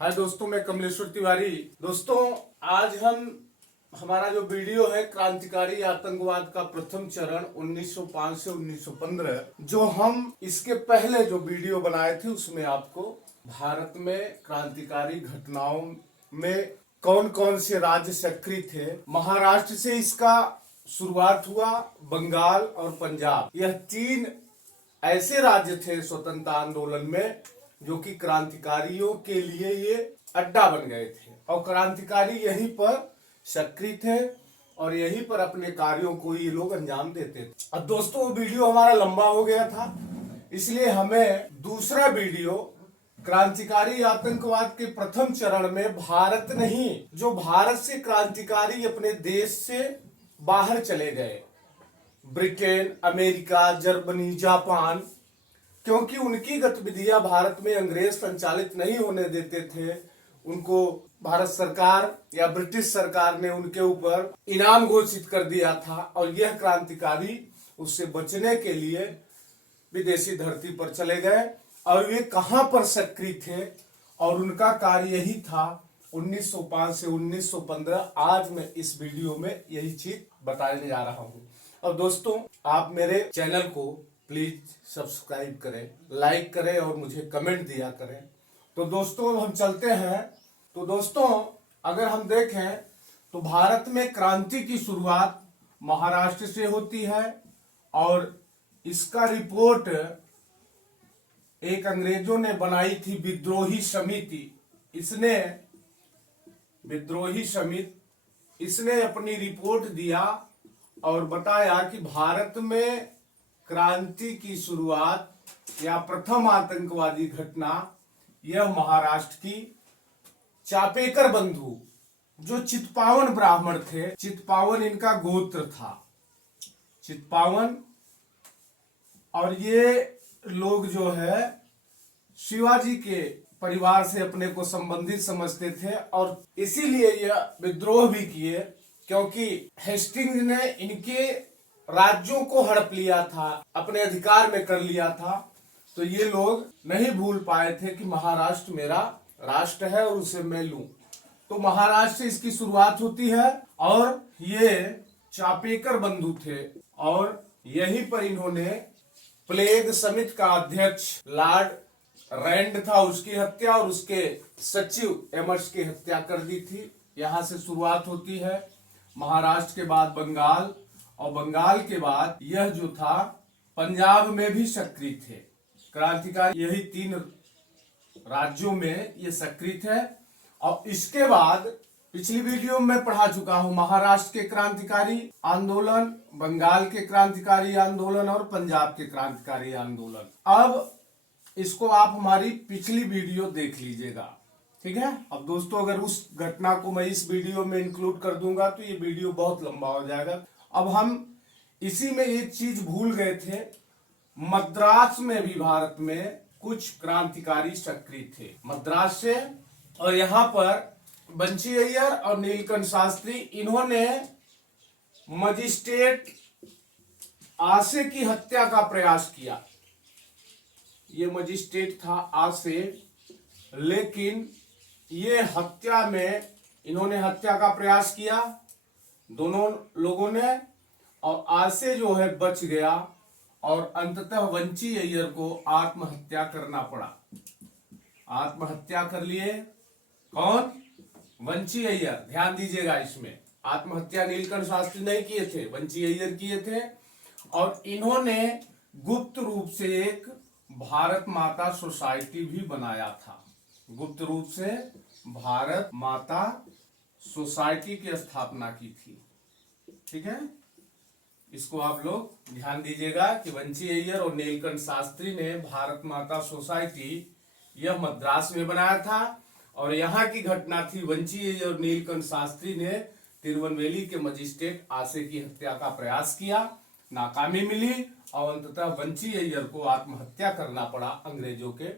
हाय दोस्तों, मैं कमलेश्वर तिवारी। दोस्तों, आज हमारा जो वीडियो है क्रांतिकारी आतंकवाद का प्रथम चरण 1905 से 1915, जो हम इसके पहले जो वीडियो बनाए थे उसमें आपको भारत में क्रांतिकारी घटनाओं में कौन कौन से राज्य सक्रिय थे। महाराष्ट्र से इसका शुरुआत हुआ, बंगाल और पंजाब, यह तीन ऐसे राज्य थे स्वतंत्रता आंदोलन में जो कि क्रांतिकारियों के लिए ये अड्डा बन गए थे और क्रांतिकारी यहीं पर सक्रिय थे और यहीं पर अपने कार्यों को ये लोग अंजाम देते थे। अब दोस्तों, वीडियो हमारा लंबा हो गया था, इसलिए हमें दूसरा वीडियो क्रांतिकारी आतंकवाद के प्रथम चरण में भारत नहीं, जो भारत से क्रांतिकारी अपने देश से बाहर चले गए, ब्रिटेन, अमेरिका, जर्मनी, जापान, क्योंकि उनकी गतिविधियां भारत में अंग्रेज संचालित नहीं होने देते थे। उनको भारत सरकार या ब्रिटिश सरकार ने उनके ऊपर इनाम घोषित कर दिया था और यह क्रांतिकारी उससे बचने के लिए विदेशी धरती पर चले गए और वे कहां पर सक्रिय थे और उनका कार्य यही था 1905 से 1915। आज मैं इस वीडियो में यही चीज बताने जा रहा हूं। और दोस्तों, आप मेरे चैनल को प्लीज सब्सक्राइब करें, लाइक करें और मुझे कमेंट दिया करें। तो दोस्तों, हम चलते हैं। तो दोस्तों, अगर हम देखें तो भारत में क्रांति की शुरुआत महाराष्ट्र से होती है और इसका रिपोर्ट एक अंग्रेजों ने बनाई थी, विद्रोही समिति। इसने अपनी रिपोर्ट दिया और बताया कि भारत में क्रांति की शुरुआत या प्रथम आतंकवादी घटना यह महाराष्ट्र की चापेकर बंधु, जो चित्पावन ब्राह्मण थे, चित्पावन इनका गोत्र था, चित्पावन। और ये लोग जो है शिवाजी के परिवार से अपने को संबंधित समझते थे और इसीलिए यह विद्रोह भी किए, क्योंकि हेस्टिंग्स ने इनके राज्यों को हड़प लिया था, अपने अधिकार में कर लिया था। तो ये लोग नहीं भूल पाए थे कि महाराष्ट्र मेरा राष्ट्र है और उसे मैं लूं। तो महाराष्ट्र से इसकी शुरुआत होती है और ये चापेकर बंधु थे और यहीं पर इन्होंने प्लेग समिति का अध्यक्ष लॉर्ड रैंड था, उसकी हत्या और उसके सचिव एमर्स की हत्या कर दी थी। यहां से शुरुआत होती है। महाराष्ट्र के बाद बंगाल और बंगाल के बाद यह जो था पंजाब में भी सक्रिय थे। क्रांतिकारी यही तीन राज्यों में ये सक्रिय थे। और इसके बाद पिछली वीडियो में पढ़ा चुका हूं महाराष्ट्र के क्रांतिकारी आंदोलन, बंगाल के क्रांतिकारी आंदोलन और पंजाब के क्रांतिकारी आंदोलन। अब इसको आप हमारी पिछली वीडियो देख लीजिएगा, ठीक है। अब दोस्तों, अगर उस घटना को मैं इस वीडियो में इंक्लूड कर दूंगा तो ये वीडियो बहुत लंबा हो जाएगा। अब हम इसी में एक चीज भूल गए थे, मद्रास में भी भारत में कुछ क्रांतिकारी सक्रिय थे, मद्रास से। और यहां पर बंशी अय्यर और नीलकंठ शास्त्री, इन्होंने मजिस्ट्रेट आसे की हत्या का प्रयास किया। ये मजिस्ट्रेट था आसे, लेकिन ये हत्या में इन्होंने हत्या का प्रयास किया दोनों लोगों ने, और आसे जो है बच गया और अंततः बंशी अय्यर को आत्महत्या करना पड़ा। आत्महत्या कर लिए कौन? बंशी अय्यर। ध्यान दीजिएगा, इसमें आत्महत्या नीलकंठ शास्त्री नहीं किए थे, बंशी अय्यर किए थे। और इन्होंने गुप्त रूप से एक भारत माता सोसाइटी भी बनाया था, गुप्त रूप से भारत माता सोसाइटी की स्थापना की थी, ठीक है। इसको आप लोग ध्यान दीजिएगा कि बंशी अय्यर और नीलकंठ शास्त्री ने भारत माता सोसाइटी यह मद्रास में बनाया था और यहाँ की घटना थी, बंशी अय्यर और नीलकंठ शास्त्री ने तिरुवनवेली के मजिस्ट्रेट आसे की हत्या का प्रयास किया, नाकामी मिली और अंततः बंशी अय्यर को आत्महत्या करना पड़ा अंग्रेजों के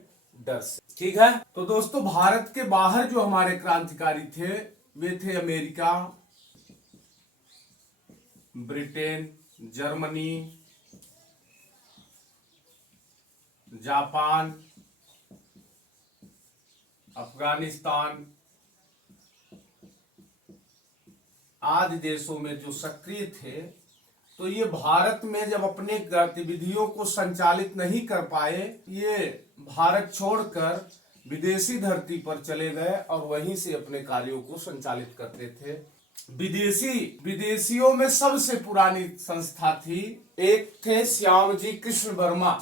डर से, ठीक है। तो दोस्तों, भारत के बाहर जो हमारे क्रांतिकारी थे वे थे America, Britain, Germany, Japan, Afghanistan आदि देशों में जो सक्रिय थे, तो ये भारत में जब अपने गतिविधियों को संचालित नहीं कर पाए, ये भारत छोड़कर विदेशी धरती पर चले गए और वहीं से अपने कार्यों को संचालित करते थे। विदेशियों में सबसे पुरानी संस्था थी, एक थे श्यामजी कृष्ण वर्मा।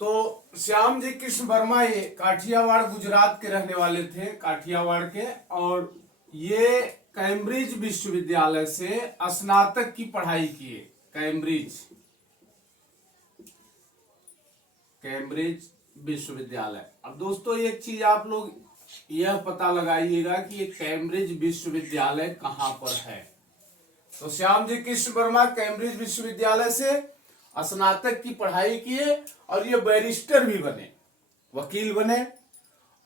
तो श्यामजी कृष्ण वर्मा ये काठियावाड़ गुजरात के रहने वाले थे, काठियावाड़ के, और ये कैम्ब्रिज विश्वविद्यालय से स्नातक की पढ़ाई किए। कैम्ब्रिज विश्वविद्यालय। अब दोस्तों एक चीज आप लोग यह पता लगाइएगा कि ये कैम्ब्रिज विश्वविद्यालय कहां पर है। तो श्यामजी कृष्ण वर्मा कैम्ब्रिज विश्वविद्यालय से स्नातक की पढ़ाई किए और ये बैरिस्टर भी बने, वकील बने।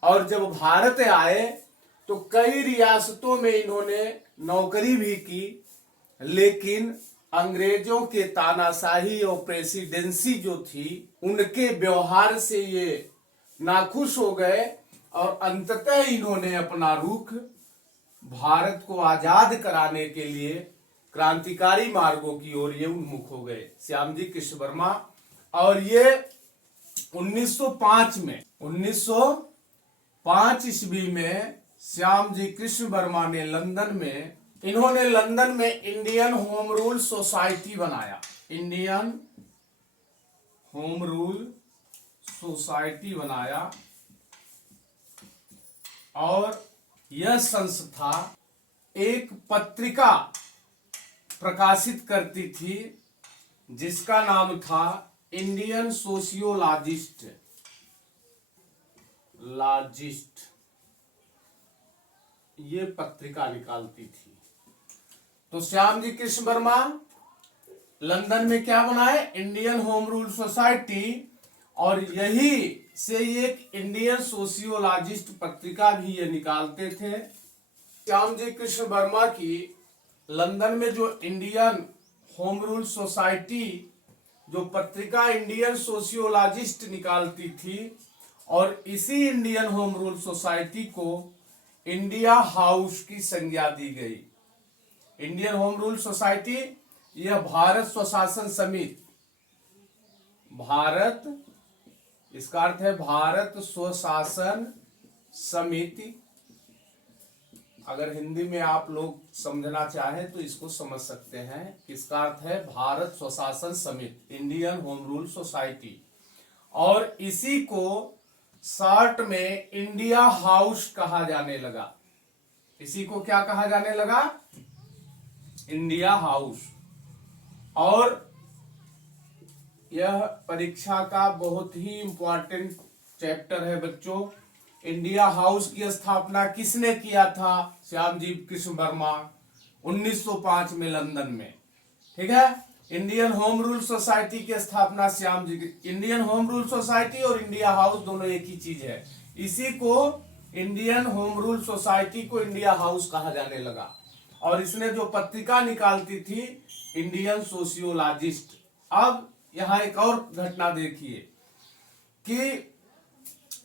और जब भारत आए तो कई रियासतों में इन्होंने नौकरी भी की, लेकिन अंग्रेजों के तानाशाही और प्रेसिडेंसी जो थी उनके व्यवहार से ये नाखुश हो गए और अंततः इन्होंने अपना रुख भारत को आजाद कराने के लिए क्रांतिकारी मार्गों की ओर ये उन्मुख हो गए, श्यामजी कृष्ण वर्मा। और ये 1905 ईस्वी में श्यामजी कृष्ण वर्मा ने इन्होंने लंदन में इंडियन होम रूल सोसाइटी बनाया। इंडियन होम रूल सोसाइटी बनाया और यह संस्था एक पत्रिका प्रकाशित करती थी जिसका नाम था इंडियन सोशियोलॉजिस्ट। ये पत्रिका निकालती थी। तो श्यामजी कृष्ण वर्मा लंदन में क्या बनाए? इंडियन होम रूल सोसाइटी, और यही से एक इंडियन सोशियोलॉजिस्ट पत्रिका भी ये निकालते थे। श्यामजी कृष्ण वर्मा की लंदन में जो इंडियन होम रूल सोसाइटी जो पत्रिका इंडियन सोशियोलॉजिस्ट निकालती थी, और इसी इंडियन होम रूल सोसाइटी को इंडिया हाउस की संज्ञा दी गई। इंडियन होम रूल सोसाइटी यह भारत स्वशासन समिति, इसका अर्थ है भारत स्वशासन समिति। अगर हिंदी में आप लोग समझना चाहें तो इसको समझ सकते हैं। इसका अर्थ है भारत स्वशासन समिति, इंडियन होम रूल सोसाइटी। और इसी को शॉर्ट में इंडिया हाउस कहा जाने लगा। इसी को क्या कहा जाने लगा? India house. और यह परीक्षा का बहुत ही इंपॉर्टेंट चैप्टर है बच्चों। इंडिया हाउस की स्थापना किसने किया था? श्यामजी कृष्ण वर्मा, 1905 में लंदन में। ठीक है, इंडियन होम रूल सोसाइटी की स्थापना इंडियन होम रूल सोसाइटी और इंडिया हाउस दोनों एक ही चीज है। इसी को इंडियन होम रूल सोसाइटी को इंडिया हाउस कहा जाने लगा। और इसने जो पत्रिका निकालती थी इंडियन सोशियोलॉजिस्ट। अब यहां एक और घटना देखिए कि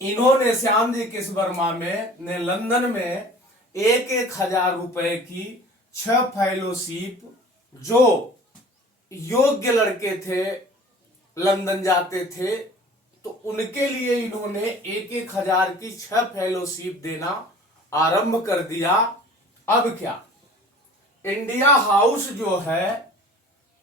इन्होंने श्यामजी कृष्ण वर्मा ने लंदन में 1,000 रुपए की 6 फेलोशिप, जो योग्य लड़के थे लंदन जाते थे, तो उनके लिए इन्होंने 1,000 की 6 फेलोशिप देना आरंभ कर दिया। अब क्या, इंडिया हाउस जो है,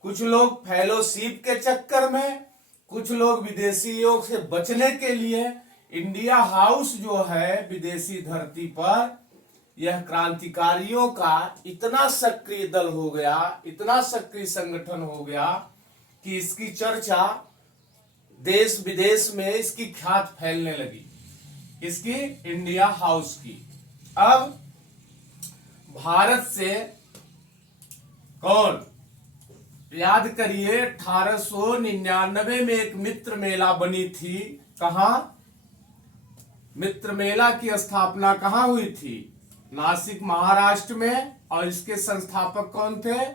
कुछ लोग फेलोशिप के चक्कर में, कुछ लोग विदेशियों से बचने के लिए, इंडिया हाउस जो है विदेशी धरती पर, यह क्रांतिकारियों का इतना सक्रिय दल हो गया, इतना सक्रिय संगठन हो गया कि इसकी चर्चा देश विदेश में इसकी ख्यात फैलने लगी, इसकी इंडिया हाउस की। अब भारत से कौन, याद करिए, 1899 में एक मित्र मेला बनी थी। कहां? मित्र मेला की स्थापना कहां हुई थी? नासिक, महाराष्ट्र में। और इसके संस्थापक कौन थे?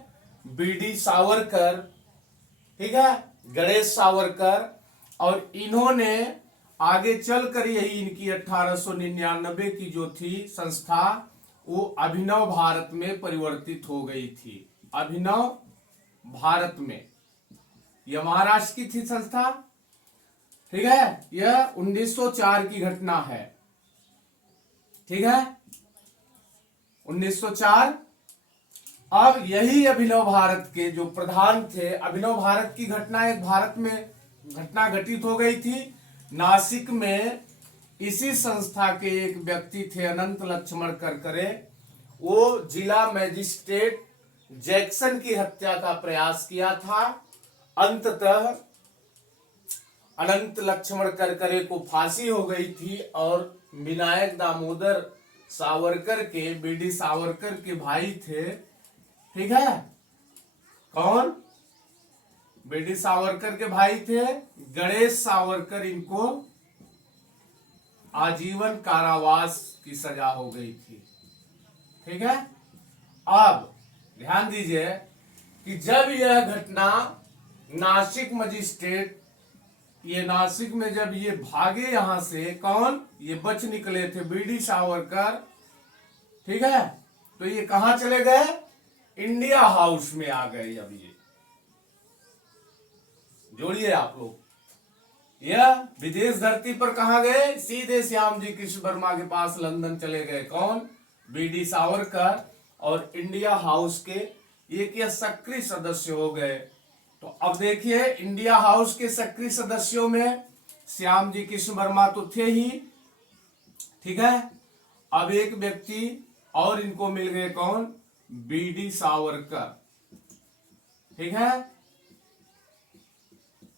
बीडी सावरकर, ठीक है, गणेश सावरकर। और इन्होंने आगे चलकर यही इनकी 1899 की जो थी संस्था, वो अभिनव भारत में परिवर्तित हो गई थी। अभिनव भारत में, यह महाराष्ट्र की थी संस्था, ठीक है। यह 1904 की घटना है, ठीक है, 1904। अब यही अभिनव भारत के जो प्रधान थे, अभिनव भारत की घटना, एक भारत में घटना घटित हो गई थी नासिक में। इसी संस्था के एक व्यक्ति थे अनंत लक्ष्मण करकरे, वो जिला मजिस्ट्रेट जैक्सन की हत्या का प्रयास किया था। अंततः अनंत लक्ष्मण करकरे को फांसी हो गई थी और विनायक दामोदर सावरकर के, बीडी सावरकर के भाई थे, ठीक है, कौन, बीडी सावरकर के भाई थे गणेश सावरकर, इनको आजीवन कारावास की सजा हो गई थी, ठीक है। अब ध्यान दीजिए कि जब यह घटना नासिक मजिस्ट्रेट, ये नासिक में जब ये भागे यहां से, कौन, ये बच निकले थे बीडी सावरकर, ठीक है, तो ये कहां चले गए, इंडिया हाउस में आ गए। अब ये जोड़िए आप लोग, यह विदेश धरती पर कहां गए, सीधे श्याम जी कृष्ण वर्मा के पास लंदन चले गए, कौन, बीडी सावरकर, और इंडिया हाउस के एक यह सक्रिय सदस्य हो गए। तो अब देखिए, इंडिया हाउस के सक्रिय सदस्यों में श्याम जी कृष्ण वर्मा तो थे ही, ठीक है। अब एक व्यक्ति और इनको मिल गए, कौन, बीडी सावरकर, ठीक है,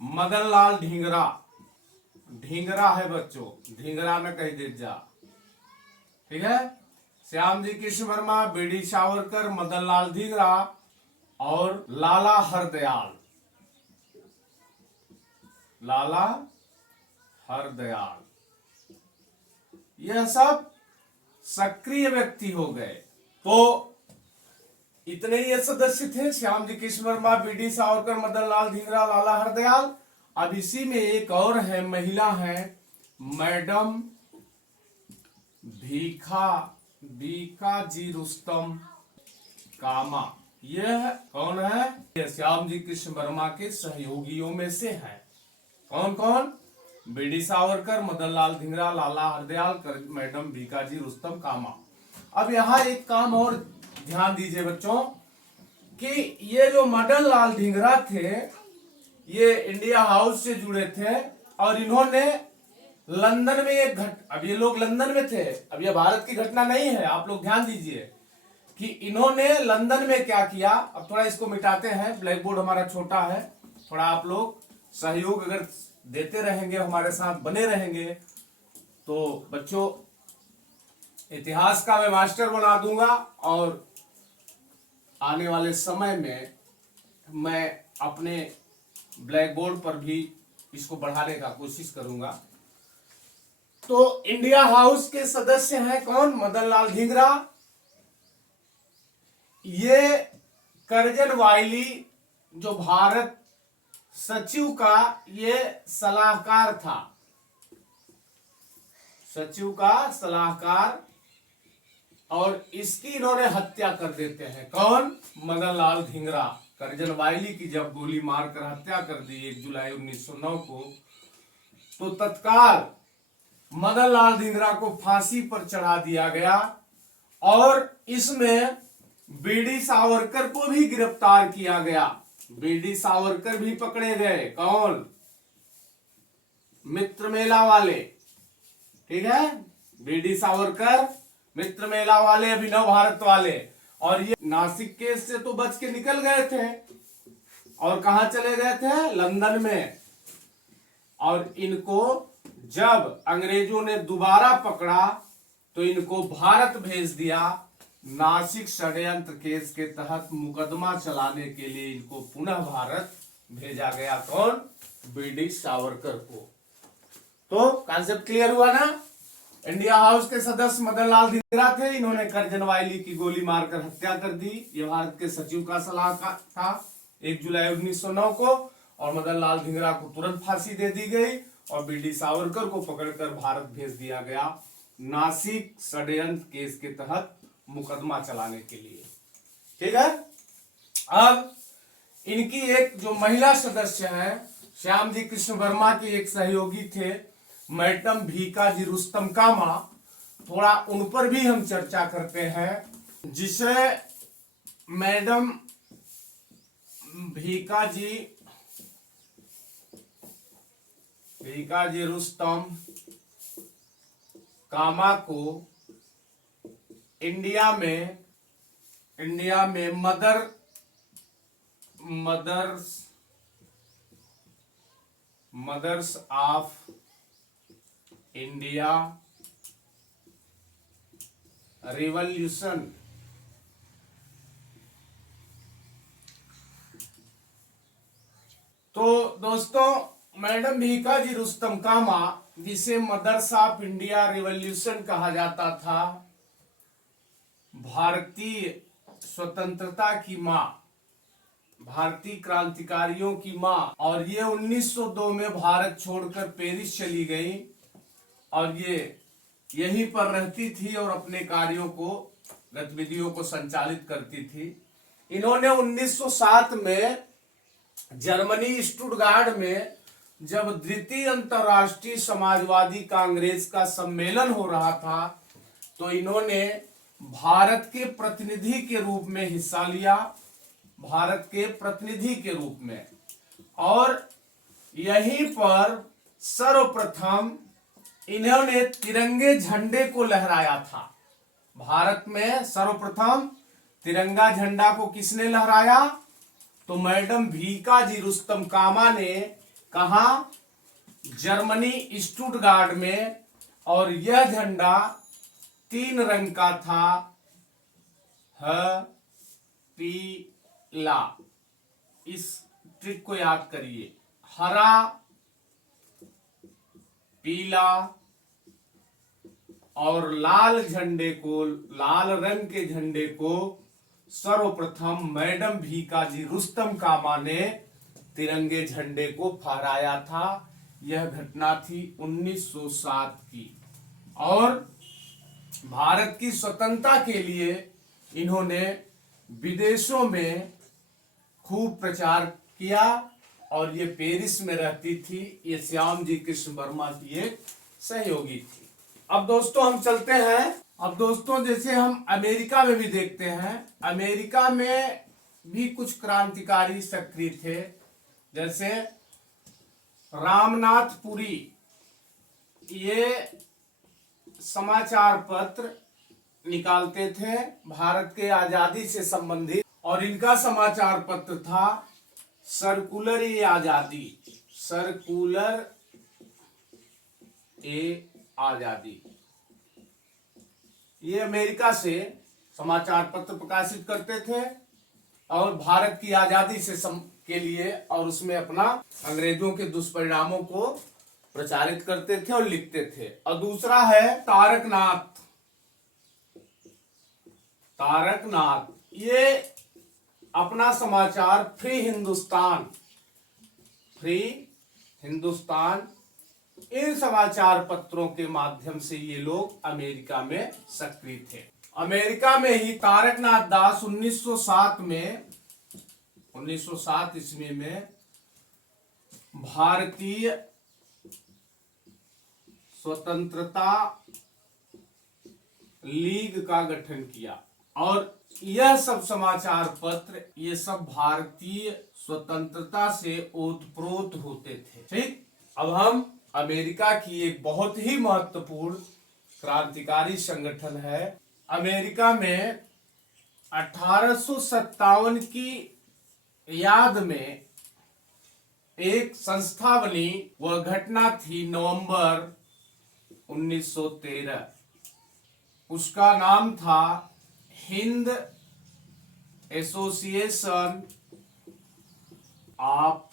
मदन लाल ढींगरा, ढींगरा है बच्चों, ढींगरा न कह दे जा, ठीक है। श्याम जी कृष्ण वर्मा, बीडी सावरकर, मदन लाल ढींगरा और लाला हरदयाल, लाला हरदयाल, यह सब सक्रिय व्यक्ति हो गए। तो इतने ही सदस्य थे, श्याम जी कृष्ण वर्मा, बीडी सावरकर, मदन लाल ढींगरा, लाला हरदयाल। अब इसी में एक और है, महिला है, मैडम भीखा जी रुस्तम कामा। यह कौन है, यह श्याम जी कृष्ण वर्मा के सहयोगियों में से है। कौन कौन, बीडी सावरकर, मदन लाल ढींगरा, लाला हरदयाल, मैडम भीखा जी रुस्तम कामा। अब यहाँ एक काम और ध्यान दीजिए बच्चों कि ये जो मदन लाल ढींगरा थे, ये इंडिया हाउस से जुड़े थे और इन्होंने लंदन में एक अब ये लोग लंदन में थे, अब ये भारत की घटना नहीं है, आप लोग ध्यान दीजिए कि इन्होंने लंदन में क्या किया। अब थोड़ा इसको मिटाते हैं, ब्लैक बोर्ड हमारा छोटा है, थोड़ा आप लोग सहयोग अगर देते रहेंगे, हमारे साथ बने रहेंगे, तो बच्चों इतिहास का मैं मास्टर बना दूंगा और आने वाले समय में मैं अपने ब्लैक बोर्ड पर भी इसको बढ़ाने का कोशिश करूंगा। तो इंडिया हाउस के सदस्य हैं कौन, मदन लाल ढींगरा, ये करजन वाइली जो भारत सचिव का ये सलाहकार था, सचिव का सलाहकार, और इसकी इन्होंने हत्या कर देते हैं, कौन, मदन लाल ढींगरा। करजन वाइली की जब गोली मारकर हत्या कर दी 1 जुलाई 1909 को, तो तत्काल मदन लाल ढींगरा को फांसी पर चढ़ा दिया गया और इसमें बीडी सावरकर को भी गिरफ्तार किया गया। बीडी सावरकर भी पकड़े गए, कौन, मित्र मेला वाले, ठीक है, बीडी सावरकर मित्र मेला वाले, अभिनव भारत वाले, और ये नासिक केस से तो बच के निकल गए थे और कहां चले गए थे, लंदन में। और इनको जब अंग्रेजों ने दोबारा पकड़ा तो इनको भारत भेज दिया। नासिक षड्यंत्र केस के तहत मुकदमा चलाने के लिए इनको पुनः भारत भेजा गया, कौन, बीडी सावरकर को। तो कॉन्सेप्ट क्लियर हुआ ना। इंडिया हाउस के सदस्य मदन लाल ढींगरा थे, इन्होंने करजन वाइली की गोली मारकर हत्या कर दी। ये भारत के सचिव का सलाहकार था 1 जुलाई 1909 को, और मदन लाल ढींगरा को तुरंत फांसी दे दी गई और बीडी सावरकर को पकड़कर भारत भेज दिया गया नासिक षड्यंत्र केस के तहत मुकदमा चलाने के लिए। ठीक है। अब इनकी एक जो महिला सदस्य है, श्याम जी कृष्ण वर्मा की एक सहयोगी थे मैडम भीका जी रुस्तम कामा, थोड़ा उन पर भी हम चर्चा करते हैं, जिसे मैडम भीका जी रुस्तम कामा को इंडिया में मदर्स ऑफ इंडिया रिवॉल्यूशन तो दोस्तों, मैडम भीका जी रुस्तम कामा, जिसे मदर्स ऑफ इंडिया रिवॉल्यूशन कहा जाता था, भारतीय स्वतंत्रता की मां, भारतीय क्रांतिकारियों की मां, और ये 1902 में भारत छोड़कर पेरिस चली गई और ये यहीं पर रहती थी और अपने कार्यों को, गतिविधियों को संचालित करती थी। इन्होंने 1907 में जर्मनी स्टुटगार्ट में जब द्वितीय अंतरराष्ट्रीय समाजवादी कांग्रेस का सम्मेलन हो रहा था, तो इन्होंने भारत के प्रतिनिधि के रूप में हिस्सा लिया, भारत के प्रतिनिधि के रूप में, और यहीं पर सर्वप्रथम इन्होंने तिरंगे झंडे को लहराया था। भारत में सर्वप्रथम तिरंगा झंडा को किसने लहराया? तो मैडम भीका जी रुस्तम कामा ने कहा, जर्मनी स्टुटगार्ट में, और यह झंडा 3 रंग का था, पीला। इस ट्रिक को याद करिए, हरा, पीला और लाल झंडे को, लाल रंग के झंडे को सर्वप्रथम मैडम भीका जी रुस्तम कामा ने तिरंगे झंडे को फहराया था। यह घटना थी 1907 की, और भारत की स्वतंत्रता के लिए इन्होंने विदेशों में खूब प्रचार किया, और ये पेरिस में रहती थी। ये श्याम जी कृष्ण वर्मा की एक सहयोगी थी। अब दोस्तों हम चलते हैं, अब दोस्तों जैसे हम अमेरिका में भी देखते हैं, अमेरिका में भी कुछ क्रांतिकारी सक्रिय थे, जैसे रामनाथपुरी, ये समाचार पत्र निकालते थे भारत के आजादी से संबंधित, और इनका समाचार पत्र था सर्कुलर ए आजादी, सर्कुलर ए आजादी। ये अमेरिका से समाचार पत्र प्रकाशित करते थे और भारत की आजादी से के लिए, और उसमें अपना अंग्रेजों के दुष्परिणामों को प्रचारित करते थे और लिखते थे। और दूसरा है तारकनाथ, ये अपना समाचार फ्री हिंदुस्तान, इन समाचार पत्रों के माध्यम से ये लोग अमेरिका में सक्रिय थे। अमेरिका में ही तारकनाथ दास 1907 ईस्वी में भारतीय स्वतंत्रता लीग का गठन किया, और यह सब समाचार पत्र, ये सब भारतीय स्वतंत्रता से ओतप्रोत होते थे। ठीक। अब हम अमेरिका की एक बहुत ही महत्वपूर्ण क्रांतिकारी संगठन है, अमेरिका में 1857 की याद में एक संस्था बनी। वह घटना थी नवंबर 1913। उसका नाम था हिंद एसोसिएशन ऑफ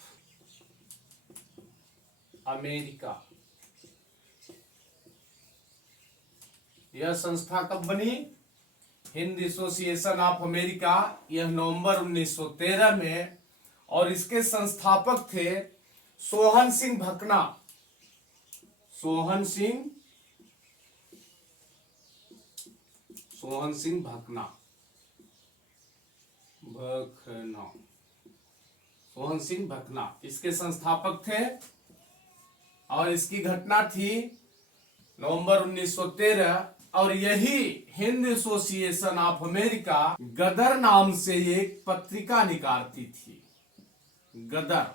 अमेरिका। यह संस्था कब बनी? हिंद एसोसिएशन ऑफ अमेरिका, यह नवंबर 1913 में, और इसके संस्थापक थे सोहन सिंह भकना। सोहन सिंह भकना। सोहन सिंह भकना इसके संस्थापक थे और इसकी घटना थी नवंबर 1913। और यही हिंद एसोसिएशन ऑफ अमेरिका गदर नाम से एक पत्रिका निकालती थी। गदर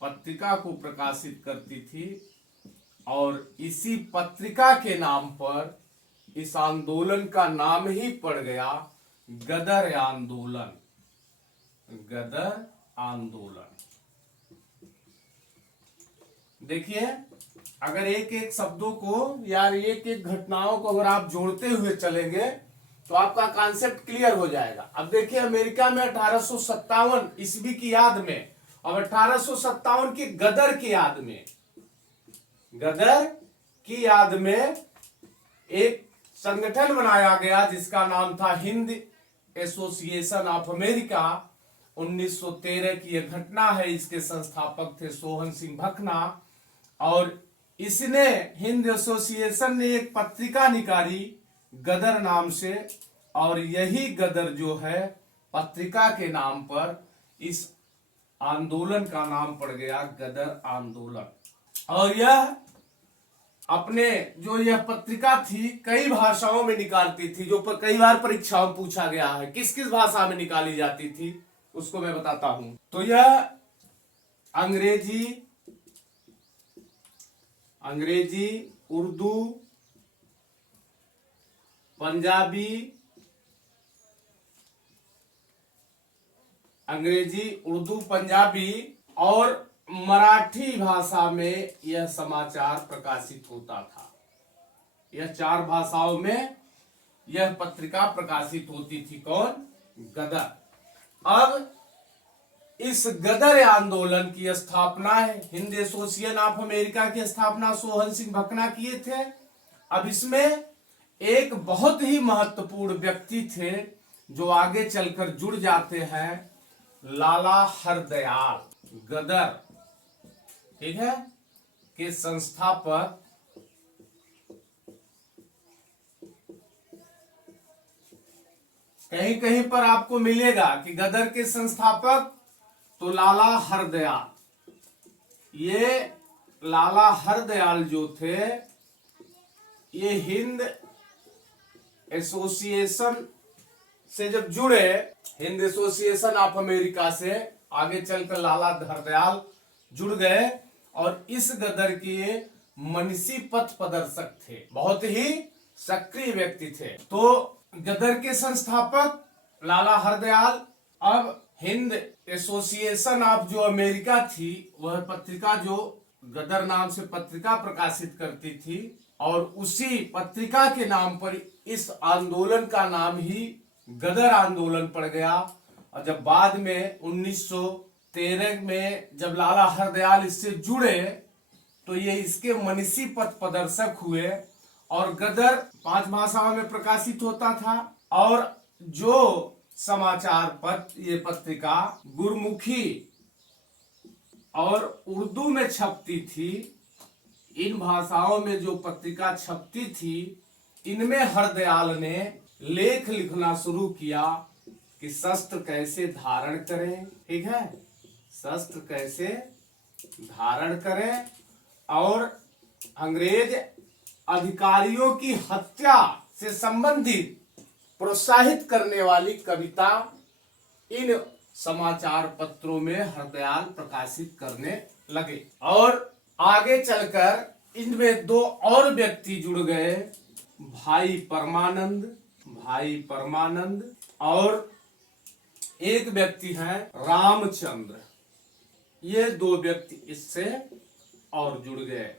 पत्रिका को प्रकाशित करती थी और इसी पत्रिका के नाम पर इस आंदोलन का नाम ही पड़ गया गदर आंदोलन। गदर आंदोलन। देखिए, अगर एक एक शब्दों को या एक एक घटनाओं को अगर आप जोड़ते हुए चलेंगे तो आपका कॉन्सेप्ट क्लियर हो जाएगा। अब देखिए, अमेरिका में 1857 ईस्वी की याद में और 1857 की गदर की याद में, गदर की याद में एक संगठन बनाया गया जिसका नाम था हिंद एसोसिएशन ऑफ अमेरिका। 1913 की यह घटना है। इसके संस्थापक थे सोहन सिंह भकना और इसने हिंद एसोसिएशन ने एक पत्रिका निकाली गदर नाम से और यही गदर जो है पत्रिका के नाम पर इस आंदोलन का नाम पड़ गया गदर आंदोलन। और यह अपने जो यह पत्रिका थी कई भाषाओं में निकालती थी, जो पर कई बार परीक्षाओं में पूछा गया है किस किस भाषा में निकाली जाती थी, उसको मैं बताता हूं। तो यह अंग्रेजी, उर्दू, पंजाबी, और मराठी भाषा में यह समाचार प्रकाशित होता था। यह 4 भाषाओं में यह पत्रिका प्रकाशित होती थी। कौन? गदर। अब इस गदर आंदोलन की स्थापना है हिंद एसोसिएशन ऑफ अमेरिका की स्थापना सोहन सिंह भकना किए थे। अब इसमें एक बहुत ही महत्वपूर्ण व्यक्ति थे जो आगे चलकर जुड़ जाते हैं, लाला हरदयाल। गदर, ठीक है, के संस्थापक कहीं कहीं पर आपको मिलेगा कि गदर के संस्थापक तो लाला हरदयाल। ये लाला हरदयाल जो थे ये हिंद एसोसिएशन से जब जुड़े, हिंद एसोसिएशन ऑफ अमेरिका से आगे चलकर लाला हरदयाल जुड़ गए और इस गदर के मनीषी पथ प्रदर्शक थे, बहुत ही सक्रिय व्यक्ति थे। तो गदर के संस्थापक लाला हरदयाल अब हिंद एसोसिएशन ऑफ जो अमेरिका थी वह पत्रिका जो गदर नाम से पत्रिका प्रकाशित करती थी और उसी पत्रिका के नाम पर इस आंदोलन का नाम ही गदर आंदोलन पड़ गया। और जब बाद में 1913 में जब लाला हरदयाल इससे जुड़े तो ये इसके मनीषी पथ प्रदर्शक हुए और गदर 5 भाषाओं में प्रकाशित होता था और जो समाचार पत्र ये पत्रिका गुरमुखी और उर्दू में छपती थी, इन भाषाओं में जो पत्रिका छपती थी इनमें हरदयाल ने लेख लिखना शुरू किया कि शस्त्र कैसे धारण करें, ठीक है, शस्त्र कैसे धारण करें और अंग्रेज अधिकारियों की हत्या से संबंधित प्रोत्साहित करने वाली कविता इन समाचार पत्रों में हरदयाल प्रकाशित करने लगे। और आगे चलकर इनमें 2 और व्यक्ति जुड़ गए, भाई परमानंद और एक व्यक्ति हैं रामचंद्र। ये 2 व्यक्ति इससे और जुड़ गए।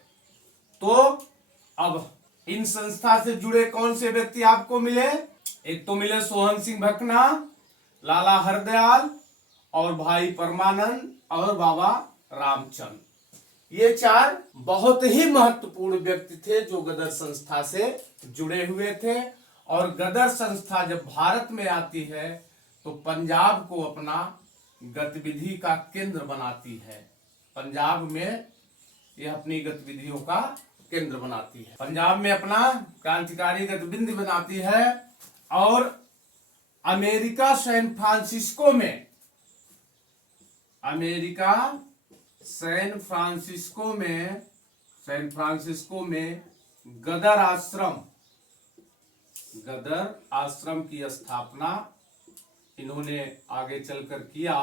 तो अब इन संस्था से जुड़े कौन से व्यक्ति आपको मिले? एक तो मिले सोहन सिंह भकना, लाला हरदयाल और भाई परमानंद और बाबा रामचंद्र। ये 4 बहुत ही महत्वपूर्ण व्यक्ति थे जो गदर संस्था से जुड़े हुए थे। और गदर संस्था जब भारत में आती है तो पंजाब को अपना गतिविधि का केंद्र बनाती है। पंजाब में यह अपनी गतिविधियों का केंद्र बनाती है, पंजाब में अपना क्रांतिकारी गतिविधि बनाती है। और अमेरिका सैन फ्रांसिस्को में गदर आश्रम की स्थापना इन्होंने आगे चलकर किया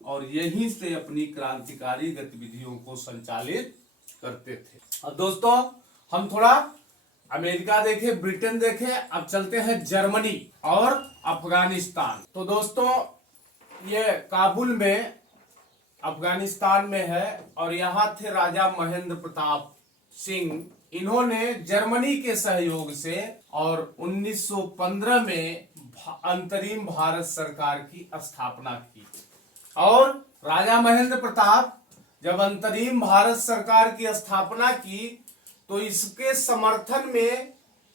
और यहीं से अपनी क्रांतिकारी गतिविधियों को संचालित करते थे। अब दोस्तों हम थोड़ा अमेरिका देखे, ब्रिटेन देखे, अब चलते हैं जर्मनी और अफगानिस्तान। तो दोस्तों ये काबुल में अफगानिस्तान में है और यहाँ थे राजा महेंद्र प्रताप सिंह। इन्होंने जर्मनी के सहयोग से और 1915 में अंतरिम भारत सरकार की स्थापना की। और राजा महेंद्र प्रताप जब अंतरिम भारत सरकार की स्थापना की तो इसके समर्थन में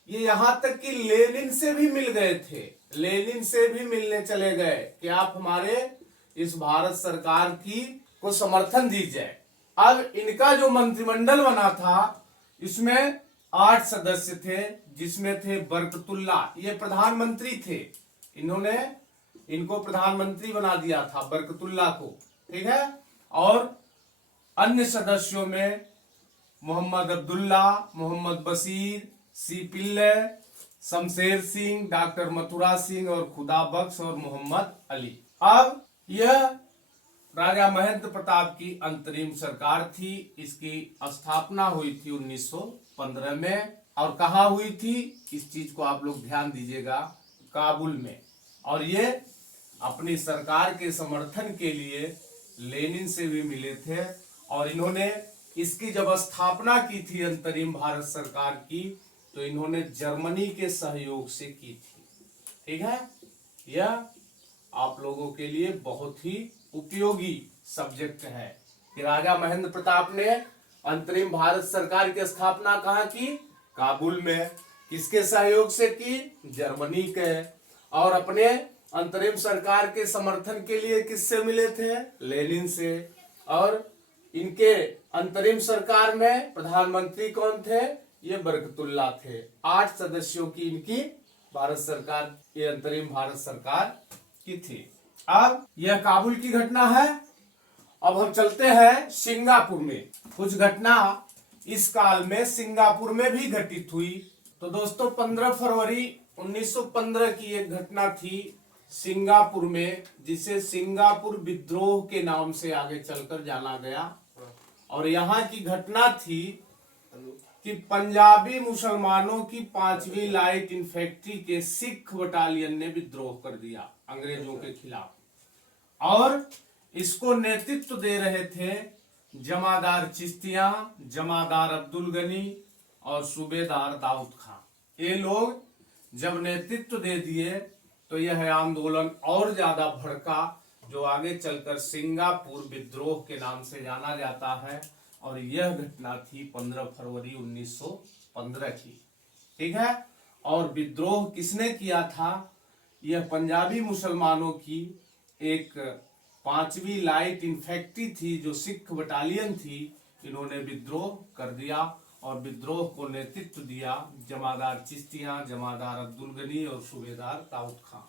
ये यहां तक कि लेनिन से भी मिल गए थे, लेनिन से भी मिलने चले गए कि आप हमारे इस भारत सरकार की को समर्थन दीजिए। अब इनका जो मंत्रिमंडल बना था इसमें 8 सदस्य थे, जिसमें थे बरकतुल्ला, ये प्रधानमंत्री थे, इन्होंने इनको प्रधानमंत्री बना दिया था बरकतुल्ला को, ठीक है। और अन्य सदस्यों में मोहम्मद अब्दुल्ला, मोहम्मद बशीर, सी पिल्ले, शमशेर सिंह, डॉक्टर मथुरा सिंह और खुदा बख्श और मोहम्मद अली। अब यह राजा महेंद्र प्रताप की अंतरिम सरकार थी। इसकी स्थापना हुई थी 1915 में। और कहाँ हुई थी, इस चीज को आप लोग ध्यान दीजिएगा, काबुल में। और ये अपनी सरकार के समर्थन के लिए लेनिन से भी मिले थे और इन्होंने इसकी जब स्थापना की थी अंतरिम भारत सरकार की तो इन्होंने जर्मनी के सहयोग से की थी, ठीक है। यह आप लोगों के लिए बहुत ही उपयोगी सब्जेक्ट है कि राजा महेंद्र प्रताप ने अंतरिम भारत सरकार की स्थापना कहाँ की, काबुल में। किसके सहयोग से की, जर्मनी के। और अपने अंतरिम सरकार के समर्थन के लिए किससे मिले थे, लेनिन से। और इनके अंतरिम सरकार में प्रधानमंत्री कौन थे, ये बरकतुल्ला थे। 8 सदस्यों की इनकी भारत सरकार, ये अंतरिम भारत सरकार की थी। अब यह काबुल की घटना है। अब हम चलते हैं सिंगापुर में। कुछ घटना इस काल में सिंगापुर में भी घटित हुई। तो दोस्तों 15 फरवरी 1915 की एक घटना थी सिंगापुर में, जिसे सिंगापुर विद्रोह के नाम से आगे चलकर जाना गया। और यहाँ की घटना थी कि पंजाबी मुसलमानों की 5वीं लाइट इन्फेंट्री के सिख बटालियन ने विद्रोह कर दिया अंग्रेजों के खिलाफ। और इसको नेतृत्व दे रहे थे जमादार चिश्तिया, जमादार अब्दुल गनी और सूबेदार दाऊद खान। ये लोग जब नेतृत्व दे दिए तो यह आंदोलन और ज्यादा भड़का, जो आगे चलकर सिंगापुर विद्रोह के नाम से जाना जाता है। और यह घटना थी 15 फरवरी 1915 की, ठीक है। और विद्रोह किसने किया था, यह पंजाबी मुसलमानों की एक 5वीं लाइट इन्फेंट्री थी जो सिख बटालियन थी। इन्होंने विद्रोह कर दिया और विद्रोह को नेतृत्व दिया जमादार चिश्तिया, जमादार अब्दुल गनी और सूबेदार दाऊद खान।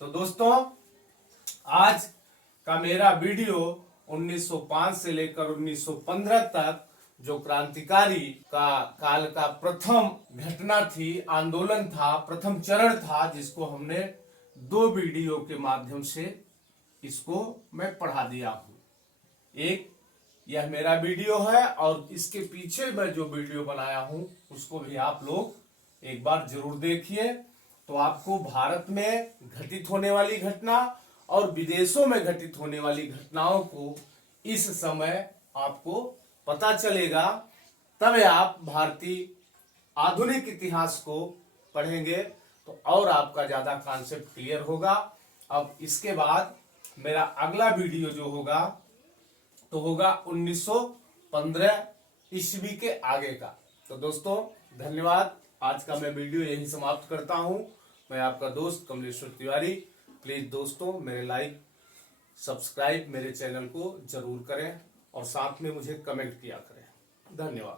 तो दोस्तों आज का मेरा वीडियो 1905 से लेकर 1915 तक जो क्रांतिकारी का काल का प्रथम घटना थी, आंदोलन था, प्रथम चरण था, जिसको हमने 2 वीडियो के माध्यम से इसको मैं पढ़ा दिया हूं। एक यह मेरा वीडियो है और इसके पीछे मैं जो वीडियो बनाया हूं उसको भी आप लोग एक बार जरूर देखिए। तो आपको भारत में घटित होने वाली घटना और विदेशों में घटित होने वाली घटनाओं को इस समय आपको पता चलेगा। तब आप भारतीय आधुनिक इतिहास को पढ़ेंगे तो और आपका ज्यादा कॉन्सेप्ट क्लियर होगा। अब इसके बाद मेरा अगला वीडियो जो होगा तो होगा 1915 ईस्वी के आगे का। तो दोस्तों धन्यवाद। आज का मैं वीडियो यहीं समाप्त करता हूं। मैं आपका दोस्त कमलेश्वर तिवारी। प्लीज दोस्तों मेरे लाइक सब्सक्राइब मेरे चैनल को जरूर करें और साथ में मुझे कमेंट किया करें। धन्यवाद।